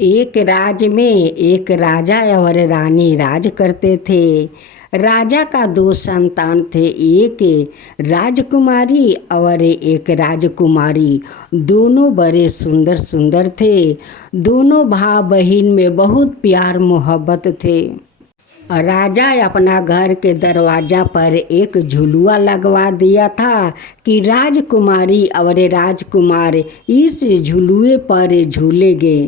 एक राज्य में एक राजा और रानी राज करते थे। राजा का दो संतान थे, एक राजकुमारी और एक राजकुमारी। दोनों बड़े सुंदर सुंदर थे। दोनों भाई बहन में बहुत प्यार मोहब्बत थे। राजा अपना घर के दरवाजा पर एक झुलुआ लगवा दिया था कि राजकुमारी और राजकुमार इस झुलुए पर झूलेंगे।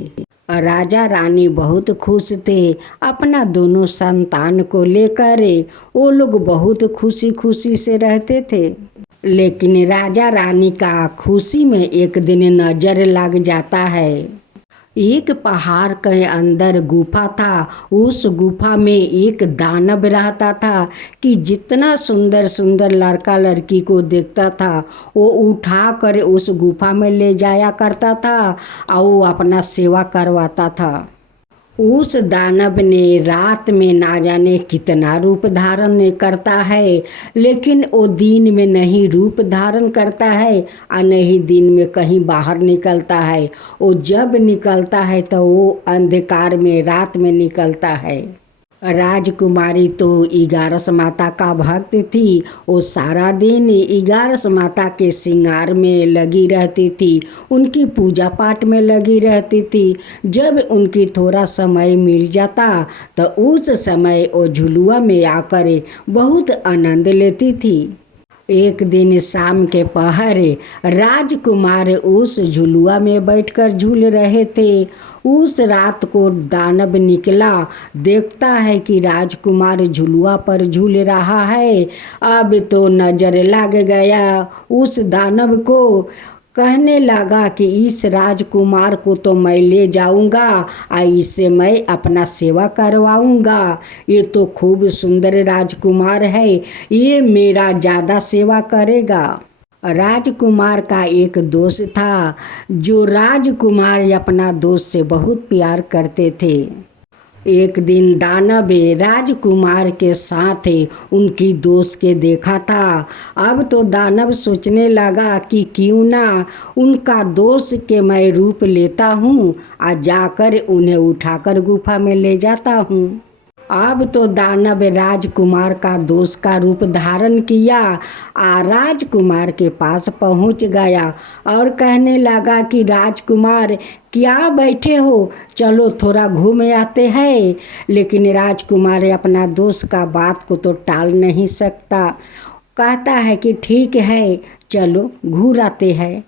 राजा रानी बहुत खुश थे अपना दोनों संतान को लेकर। वो लोग बहुत खुशी खुशी से रहते थे। लेकिन राजा रानी का खुशी में एक दिन नजर लग जाता है। एक पहाड़ के अंदर गुफा था। उस गुफा में एक दानव रहता था कि जितना सुंदर सुंदर लड़का लड़की को देखता था वो उठा कर उस गुफा में ले जाया करता था और वो अपना सेवा करवाता था। उस दानव ने रात में ना जाने कितना रूप धारण करता है, लेकिन वो दिन में नहीं रूप धारण करता है और नहीं दिन में कहीं बाहर निकलता है। वो जब निकलता है तो वो अंधकार में रात में निकलता है। राजकुमारी तो 11 माता का भक्त थी। वो सारा दिन 11 माता के श्रृंगार में लगी रहती थी, उनकी पूजा पाठ में लगी रहती थी। जब उनकी थोड़ा समय मिल जाता तो उस समय वो झुलुआ में आकर बहुत आनंद लेती थी। एक दिन शाम के पहर राजकुमार उस झुलुआ में बैठकर झूल रहे थे। उस रात को दानव निकला, देखता है कि राजकुमार झुलुआ पर झूल रहा है। अब तो नजर लग गया उस दानव को। कहने लगा कि इस राजकुमार को तो मैं ले जाऊंगा और इससे मैं अपना सेवा करवाऊंगा। ये तो खूब सुंदर राजकुमार है, ये मेरा ज़्यादा सेवा करेगा। राजकुमार का एक दोस्त था जो राजकुमार अपना दोस्त से बहुत प्यार करते थे। एक दिन दानव राजकुमार के साथ उनकी दोस्त के देखा था। अब तो दानव सोचने लगा कि क्यों ना उनका दोस्त के मैं रूप लेता हूँ और जाकर उन्हें उठाकर गुफा में ले जाता हूँ। अब तो दानव राजकुमार का दोस्त का रूप धारण किया और राजकुमार के पास पहुंच गया और कहने लगा कि राजकुमार क्या बैठे हो, चलो थोड़ा घूम आते हैं। लेकिन राजकुमार अपना दोस्त का बात को तो टाल नहीं सकता। कहता है कि ठीक है चलो घूर आते हैं।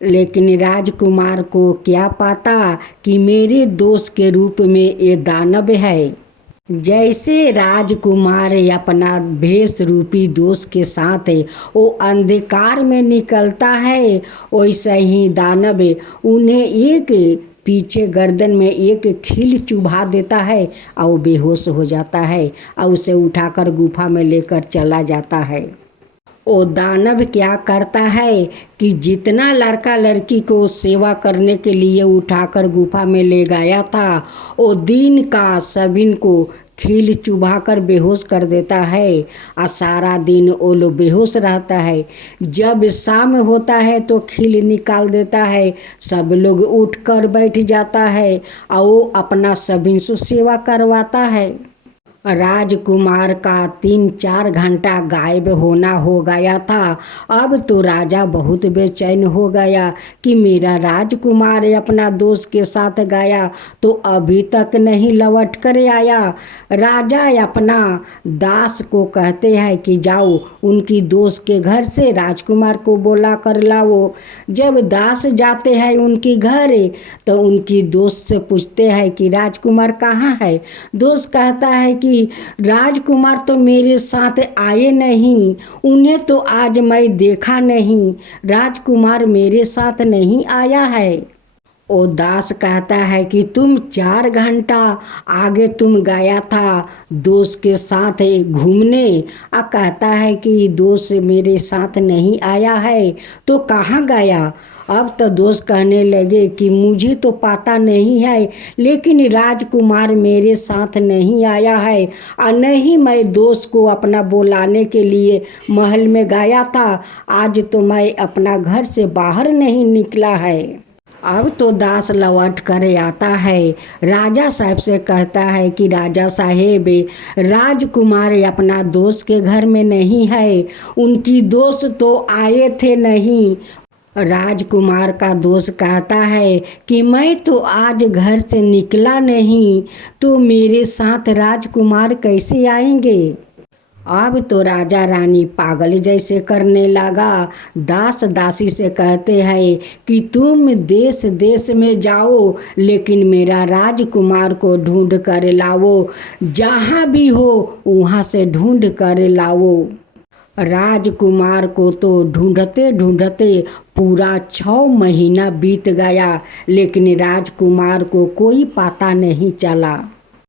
लेकिन राजकुमार को क्या पता कि मेरे दोस्त के रूप में ये दानव है। जैसे राजकुमार अपना भेष रूपी दोस्त के साथ वो अंधकार में निकलता है, वैसे ही दानव उन्हें एक पीछे गर्दन में एक खील चुभा देता है और वो बेहोश हो जाता है और उसे उठाकर गुफा में लेकर चला जाता है। वो दानव क्या करता है कि जितना लड़का लड़की को सेवा करने के लिए उठाकर गुफा में ले गया था, वो दिन का सभी को खील चुभाकर बेहोश कर देता है और सारा दिन वो लोग बेहोश रहता है। जब शाम होता है तो खील निकाल देता है, सब लोग उठकर बैठ जाता है और वो अपना सभी से सेवा करवाता है। राजकुमार का 3-4 घंटा गायब होना हो गया था। अब तो राजा बहुत बेचैन हो गया कि मेरा राजकुमार अपना दोस्त के साथ गया तो अभी तक नहीं लौट कर आया। राजा अपना दास को कहते हैं कि जाओ उनकी दोस्त के घर से राजकुमार को बुला कर लाओ। जब दास जाते हैं उनके घर तो उनकी दोस्त से पूछते हैं कि राजकुमार कहाँ है। दोस्त कहता है कि राजकुमार तो मेरे साथ आए नहीं, उन्हें तो आज मैं देखा नहीं, राजकुमार मेरे साथ नहीं आया है। ओ दास कहता है कि तुम 4 घंटा आगे तुम गया था दोस्त के साथ घूमने, और कहता है कि दोस्त मेरे साथ नहीं आया है तो कहाँ गया। अब तो दोस्त कहने लगे कि मुझे तो पता नहीं है, लेकिन राजकुमार मेरे साथ नहीं आया है और नहीं मैं दोस्त को अपना बुलाने के लिए महल में गया था। आज तो मैं अपना घर से बाहर नहीं निकला है। अब तो दास लौट कर आता है। राजा साहब से कहता है कि राजा साहेब, राजकुमार अपना दोस्त के घर में नहीं है, उनकी दोस्त तो आए थे नहीं। राजकुमार का दोस्त कहता है कि मैं तो आज घर से निकला नहीं, तो मेरे साथ राजकुमार कैसे आएंगे। अब तो राजा रानी पागल जैसे करने लगा। दास दासी से कहते हैं कि तुम देश देश में जाओ, लेकिन मेरा राजकुमार को ढूंढ कर लाओ, जहाँ भी हो वहाँ से ढूंढ कर लाओ। राजकुमार को तो ढूंढते ढूंढते पूरा 6 महीना बीत गया, लेकिन राजकुमार को कोई पता नहीं चला।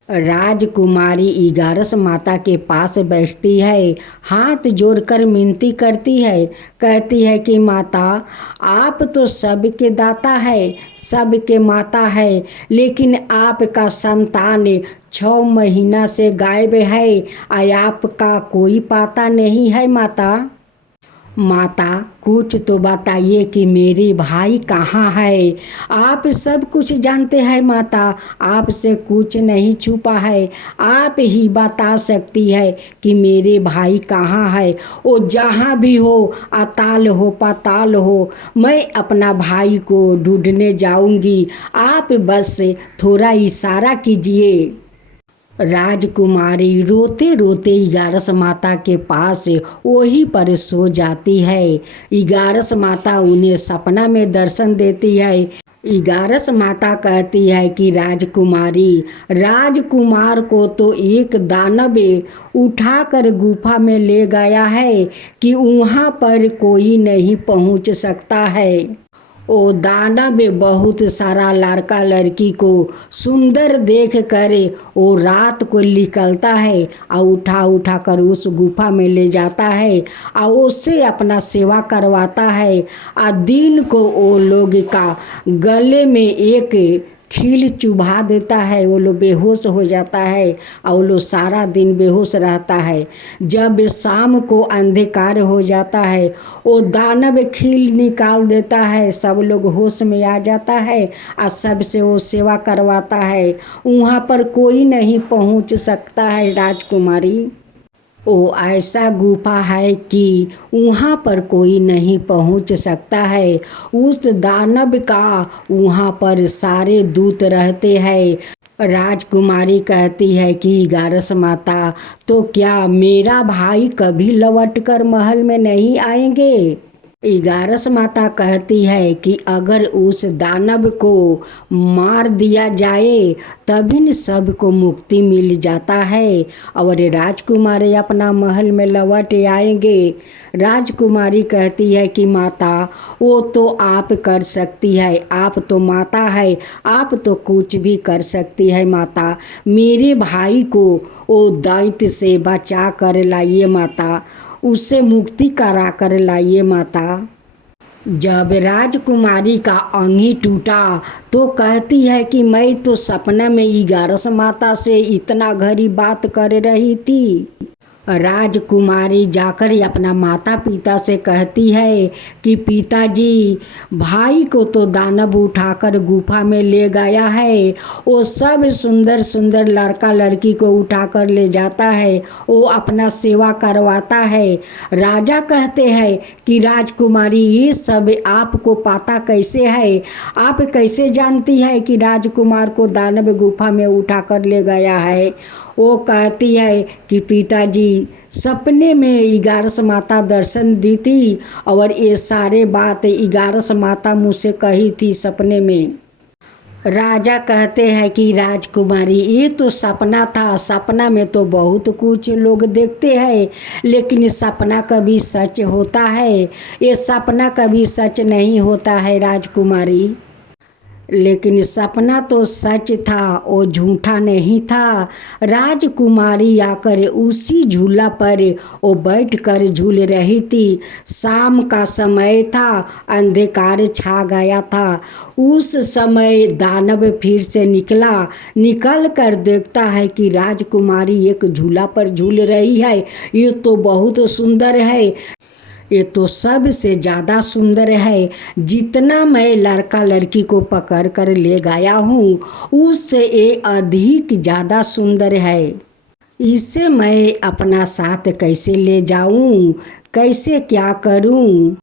राजकुमारी इगारस माता के पास बैठती है, हाथ जोड़कर मिनती करती है, कहती है कि माता, आप तो सबके दाता है, सबके माता है, लेकिन आपका संतान 6 महीना से गायब है, आपका कोई पता नहीं है माता। माता, कुछ तो बताइए कि मेरे भाई कहाँ है। आप सब कुछ जानते हैं माता, आपसे कुछ नहीं छुपा है, आप ही बता सकती है कि मेरे भाई कहाँ है। वो जहाँ भी हो, अताल हो पाताल हो, मैं अपना भाई को ढूंढने जाऊंगी, आप बस थोड़ा इशारा कीजिए। राजकुमारी रोते रोते इगारस माता के पास वहीं पर सो जाती है। इगारस माता उन्हें सपना में दर्शन देती है। इगारस माता कहती है कि राजकुमारी, राजकुमार को तो एक दानव उठाकर गुफा में ले गया है कि वहाँ पर कोई नहीं पहुँच सकता है। ओ दानव बहुत सारा लड़का लड़की को सुंदर देख कर वो रात को निकलता है और उठा उठा कर उस गुफा में ले जाता है और उससे अपना सेवा करवाता है। और दिन को वो लोग का गले में एक खील चुभा देता है, वो लोग बेहोश हो जाता है और वो लोग सारा दिन बेहोश रहता है। जब शाम को अंधकार हो जाता है, वो दानव खील निकाल देता है, सब लोग होश में आ जाता है और सबसे वो सेवा करवाता है। वहाँ पर कोई नहीं पहुँच सकता है राजकुमारी। वो ऐसा गुफा है कि वहाँ पर कोई नहीं पहुँच सकता है। उस दानव का वहाँ पर सारे दूत रहते हैं। राजकुमारी कहती है कि इगारस माता, तो क्या मेरा भाई कभी लौट कर महल में नहीं आएंगे। इगारस माता कहती है कि अगर उस दानव को मार दिया जाए तभी न सबको मुक्ति मिल जाता है और राजकुमारी अपना महल में लौट आएंगे। राजकुमारी कहती है कि माता, वो तो आप कर सकती है, आप तो माता है, आप तो कुछ भी कर सकती है माता। मेरे भाई को वो दैत्य से बचा कर लाइए माता, उससे मुक्ति करा कर लाइए माता। जब राजकुमारी का अंगी टूटा तो कहती है कि मैं तो सपना में इगारस माता से इतना घड़ी बात कर रही थी। राजकुमारी जाकर अपना माता पिता से कहती है कि पिताजी, भाई को तो दानव उठाकर गुफा में ले गया है। वो सब सुंदर सुंदर लड़का लड़की को उठाकर ले जाता है, वो अपना सेवा करवाता है। राजा कहते हैं कि राजकुमारी, ये सब आपको पता कैसे है, आप कैसे जानती है कि राजकुमार को दानव गुफा में उठाकर ले गया है। वो कहती है कि पिताजी, सपने में इगारस माता दर्शन दी थी और ये सारे बात इगारस माता मुझसे कही थी सपने में। राजा कहते हैं कि राजकुमारी, ये तो सपना था, सपना में तो बहुत कुछ लोग देखते हैं, लेकिन सपना कभी सच होता है, ये सपना कभी सच नहीं होता है राजकुमारी। लेकिन सपना तो सच था, वो झूठा नहीं था। राजकुमारी आकर उसी झूला पर वो बैठकर झूल रही थी। शाम का समय था, अंधकार छा गया था। उस समय दानव फिर से निकल कर देखता है कि राजकुमारी एक झूला पर झूल रही है। ये तो बहुत सुंदर है। ये तो सबसे ज़्यादा सुंदर है। जितना मैं लड़का लड़की को पकड़ कर ले गया हूँ उससे ये अधिक ज़्यादा सुंदर है। इसे मैं अपना साथ कैसे ले जाऊँ, कैसे क्या करूँ।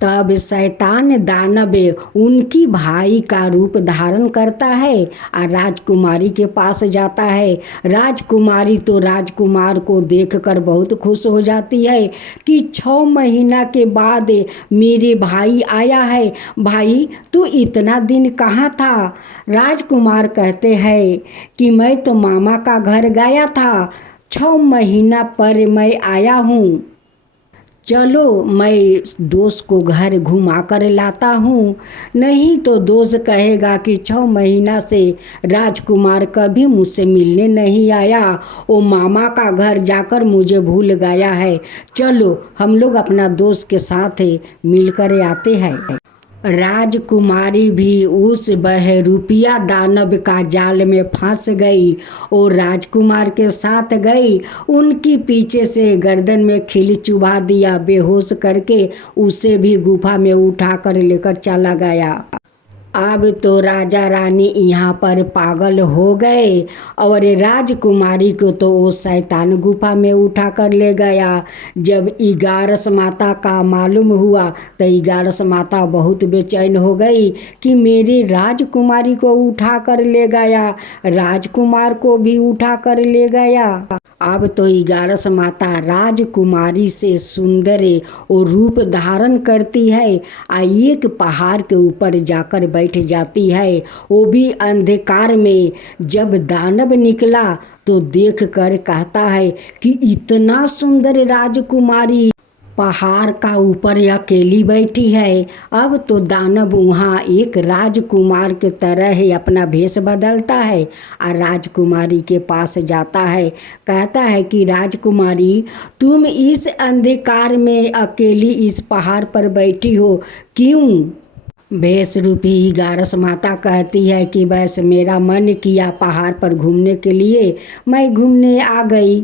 तब शैतान दानव उनकी भाई का रूप धारण करता है और राजकुमारी के पास जाता है। राजकुमारी तो राजकुमार को देखकर बहुत खुश हो जाती है कि 6 महीना के बाद मेरे भाई आया है। भाई तू इतना दिन कहाँ था? राजकुमार कहते हैं कि मैं तो मामा का घर गया था, 6 महीना पर मैं आया हूँ। चलो मैं दोस्त को घर घुमा कर लाता हूँ, नहीं तो दोस्त कहेगा कि 6 महीना से राजकुमार कभी मुझसे मिलने नहीं आया, वो मामा का घर जाकर मुझे भूल गया है। चलो हम लोग अपना दोस्त के साथ मिलकर आते हैं। राजकुमारी भी उस बहरूपिया दानव का जाल में फंस गई और राजकुमार के साथ गई। उनकी पीछे से गर्दन में खील चुभा दिया, बेहोश करके उसे भी गुफा में उठा कर लेकर चला गया। अब तो राजा रानी यहाँ पर पागल हो गए और राजकुमारी को तो वो शैतान गुफा में उठा कर ले गया। जब 11 माता का मालूम हुआ तो 11 माता बहुत बेचैन हो गई कि मेरे राजकुमारी को उठा कर ले गया, राजकुमार को भी उठा कर ले गया। अब तो 11 माता राजकुमारी से सुंदर और रूप धारण करती है और एक पहाड़ के ऊपर जाकर बैठ जाती है, वो भी अंधकार में। जब दानव निकला तो देखकर कहता है कि इतना सुंदर राजकुमारी पहाड़ का ऊपर अकेली बैठी है। अब तो दानव वहाँ एक राजकुमार के तरह ही अपना भेष बदलता है और राजकुमारी के पास जाता है। कहता है कि राजकुमारी तुम इस अंधकार में अकेली इस पहाड़ पर बैठी हो क्यों? भेष रूपी 11 माता कहती है कि बस मेरा मन किया पहाड़ पर घूमने के लिए, मैं घूमने आ गई।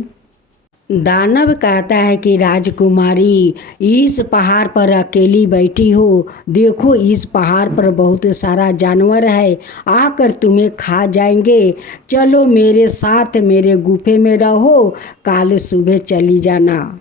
दानव कहता है कि राजकुमारी इस पहाड़ पर अकेली बैठी हो, देखो इस पहाड़ पर बहुत सारा जानवर है, आकर तुम्हें खा जाएंगे। चलो मेरे साथ मेरे गुफे में रहो, कल सुबह चली जाना।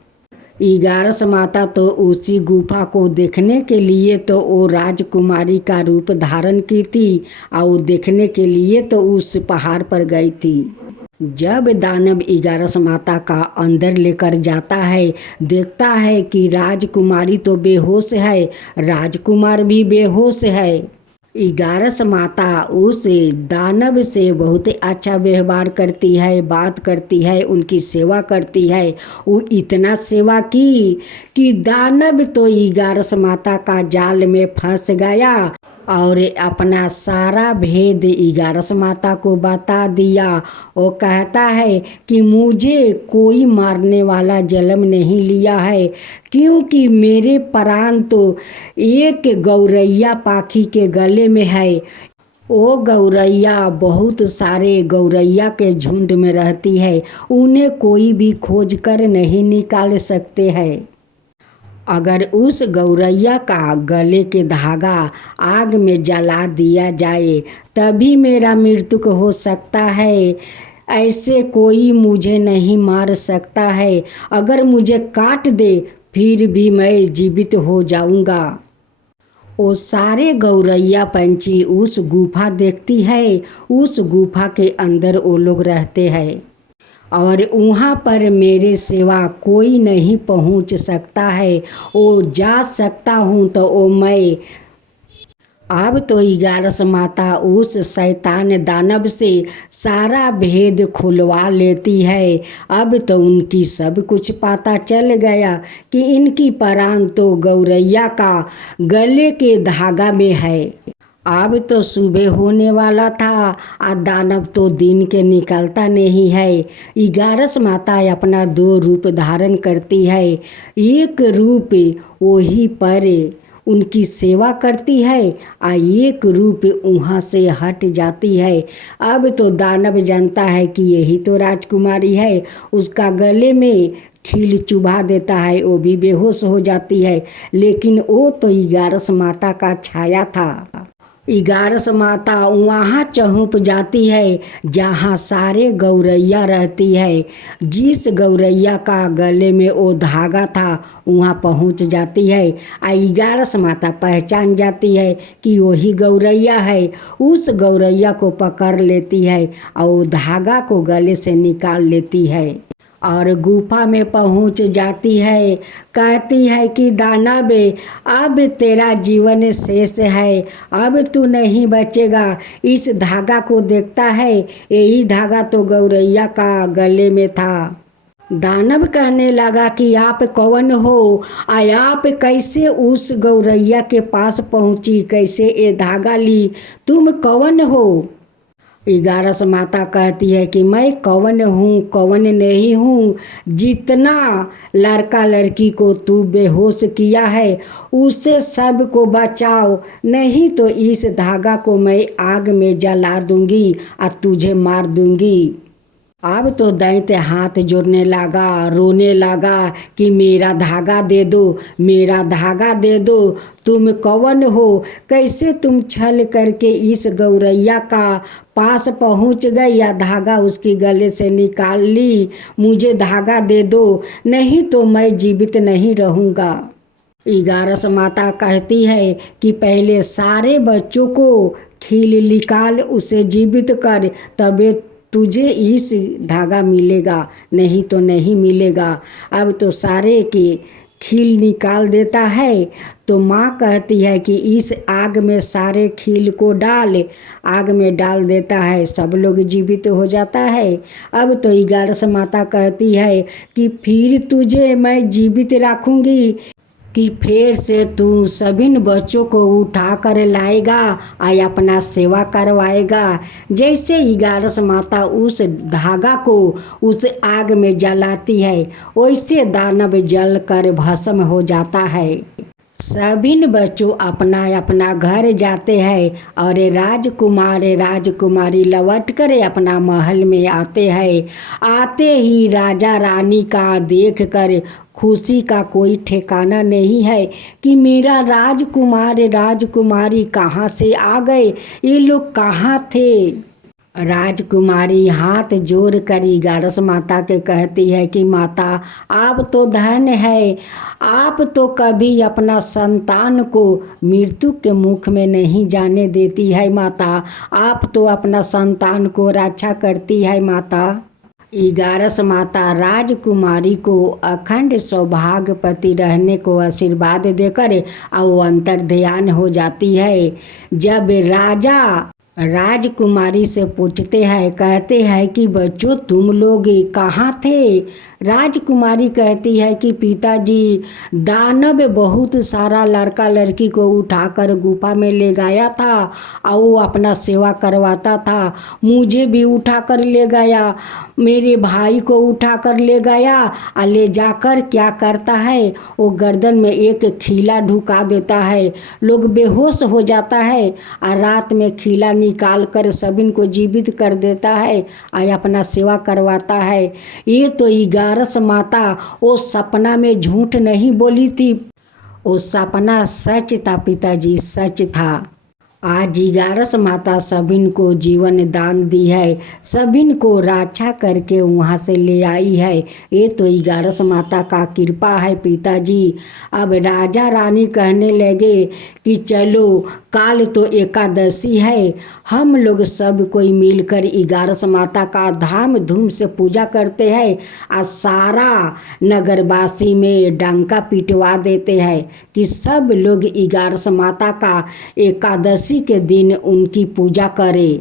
11 माता तो उसी गुफा को देखने के लिए तो वो राजकुमारी का रूप धारण की थी और वो देखने के लिए तो उस पहाड़ पर गई थी। जब दानव 11 माता का अंदर लेकर जाता है, देखता है कि राजकुमारी तो बेहोश है, राजकुमार भी बेहोश है। 11 माता उस दानव से बहुत अच्छा व्यवहार करती है, बात करती है, उनकी सेवा करती है। वो इतना सेवा की कि दानव तो 11 माता का जाल में फंस गया और अपना सारा भेद 11 माता को बता दिया। वो कहता है कि मुझे कोई मारने वाला जन्म नहीं लिया है, क्योंकि मेरे प्राण तो एक गौरैया पाखी के गले में है। वो गौरैया बहुत सारे गौरैया के झुंड में रहती है, उन्हें कोई भी खोज कर नहीं निकाल सकते हैं। अगर उस गौरैया का गले के धागा आग में जला दिया जाए तभी मेरा मृत्यु हो सकता है, ऐसे कोई मुझे नहीं मार सकता है। अगर मुझे काट दे फिर भी मैं जीवित हो जाऊंगा। वो सारे गौरैया पंछी उस गुफा देखती है, उस गुफा के अंदर वो लोग रहते हैं और वहाँ पर मेरे सिवा कोई नहीं पहुँच सकता है। वो जा सकता हूँ तो वो मैं। अब तो 11 माता उस शैतान दानव से सारा भेद खुलवा लेती है। अब तो उनकी सब कुछ पता चल गया कि इनकी प्राण तो गौरैया का गले के धागा में है। अब तो सुबह होने वाला था और दानव तो दिन के निकलता नहीं है। 11 माता अपना 2 रूप धारण करती है। एक रूप वही पर उनकी सेवा करती है आ एक रूप वहाँ से हट जाती है। अब तो दानव जानता है कि यही तो राजकुमारी है, उसका गले में खील चुभा देता है, वो भी बेहोश हो जाती है। लेकिन वो तो 11 माता का छाया था। 11 माता वहाँ चहुप जाती है जहाँ सारे गौरैया रहती है। जिस गौरैया का गले में वो धागा था वहाँ पहुँच जाती है। 11 माता पहचान जाती है कि वही गौरैया है। उस गौरैया को पकड़ लेती है और वो धागा को गले से निकाल लेती है और गुफा में पहुंच जाती है। कहती है कि दानव, अब तेरा जीवन शेष है, अब तू नहीं बचेगा। इस धागा को देखता है, यही धागा तो गौरैया का गले में था। दानव कहने लगा कि आप कौन हो, आप कैसे उस गौरैया के पास पहुंची, कैसे ये धागा ली, तुम कौन हो? 11 माता कहती है कि मैं कौन हूँ कौन नहीं हूँ। जितना लड़का लड़की को तू बेहोश किया है उसे सब को बचाओ, नहीं तो इस धागा को मैं आग में जला दूंगी और तुझे मार दूंगी। अब तो दैत्य हाथ जोड़ने लगा, रोने लगा कि मेरा धागा दे दो, मेरा धागा दे दो। तुम कौन हो, कैसे तुम छल करके इस गौरैया का पास पहुंच गई या धागा उसके गले से निकाल ली? मुझे धागा दे दो, नहीं तो मैं जीवित नहीं रहूँगा। 11 माता कहती है कि पहले सारे बच्चों को खील निकाल, उसे जीवित कर, तबे तुझे इस धागा मिलेगा, नहीं तो नहीं मिलेगा। अब तो सारे के खील निकाल देता है। तो माँ कहती है कि इस आग में सारे खील को डाल, आग में डाल देता है, सब लोग जीवित हो जाता है। अब तो 11 माता कहती है कि फिर तुझे मैं जीवित रखूँगी कि फिर से तू सभी बच्चों को उठा कर लाएगा और अपना सेवा करवाएगा। जैसे 11 माता उस धागा को उस आग में जलाती है, वैसे दानव जल कर भस्म हो जाता है। सभी बच्चों अपना अपना घर जाते हैं और राजकुमार राजकुमारी लौट कर अपना महल में आते हैं। आते ही राजा रानी का देख कर खुशी का कोई ठिकाना नहीं है कि मेरा राजकुमार राजकुमारी कहाँ से आ गए, ये लोग कहाँ थे। राजकुमारी हाथ जोड़ कर 11 माता के कहती है कि माता आप तो धन है, आप तो कभी अपना संतान को मृत्यु के मुख में नहीं जाने देती है माता, आप तो अपना संतान को रक्षा करती है माता। 11 माता राजकुमारी को अखंड सौभाग्यवती रहने को आशीर्वाद देकर और अंतर ध्यान हो जाती है। जब राजा राजकुमारी से पूछते हैं, कहते हैं कि बच्चों तुम लोग कहाँ थे? राजकुमारी कहती है कि पिताजी दानव बहुत सारा लड़का लड़की को उठाकर गुफा में ले गया था और वो अपना सेवा करवाता था, मुझे भी उठाकर ले गया, मेरे भाई को उठाकर ले गया और ले जाकर क्या करता है, वो गर्दन में एक खीला ढुका देता है, लोग बेहोश हो जाता है और रात में खीला निकाल कर सभी को जीवित कर देता है और अपना सेवा करवाता है। ये तो 11 माता वो सपना में झूठ नहीं बोली थी, वो सपना सच था पिताजी, सच था। आज 11 माता सभी को जीवन दान दी है, सभी को रक्षा करके वहाँ से ले आई है। ये तो 11 माता का कृपा है पिताजी। अब राजा रानी कहने लगे कि चलो काल तो एकादशी है, हम लोग सब कोई मिलकर 11 माता का धाम धूम से पूजा करते हैं और सारा नगरवासी में डंका पिटवा देते हैं कि सब लोग 11 माता का एकादशी के दिन उनकी पूजा करें।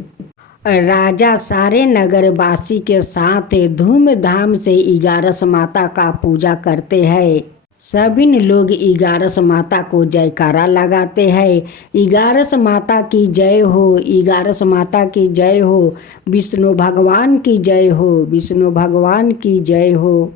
राजा सारे नगरवासी के साथ धूमधाम से 11 माता का पूजा करते हैं। सभी लोग 11 माता को जयकारा लगाते हैं, 11 माता की जय हो, 11 माता की जय हो, विष्णु भगवान की जय हो, विष्णु भगवान की जय हो।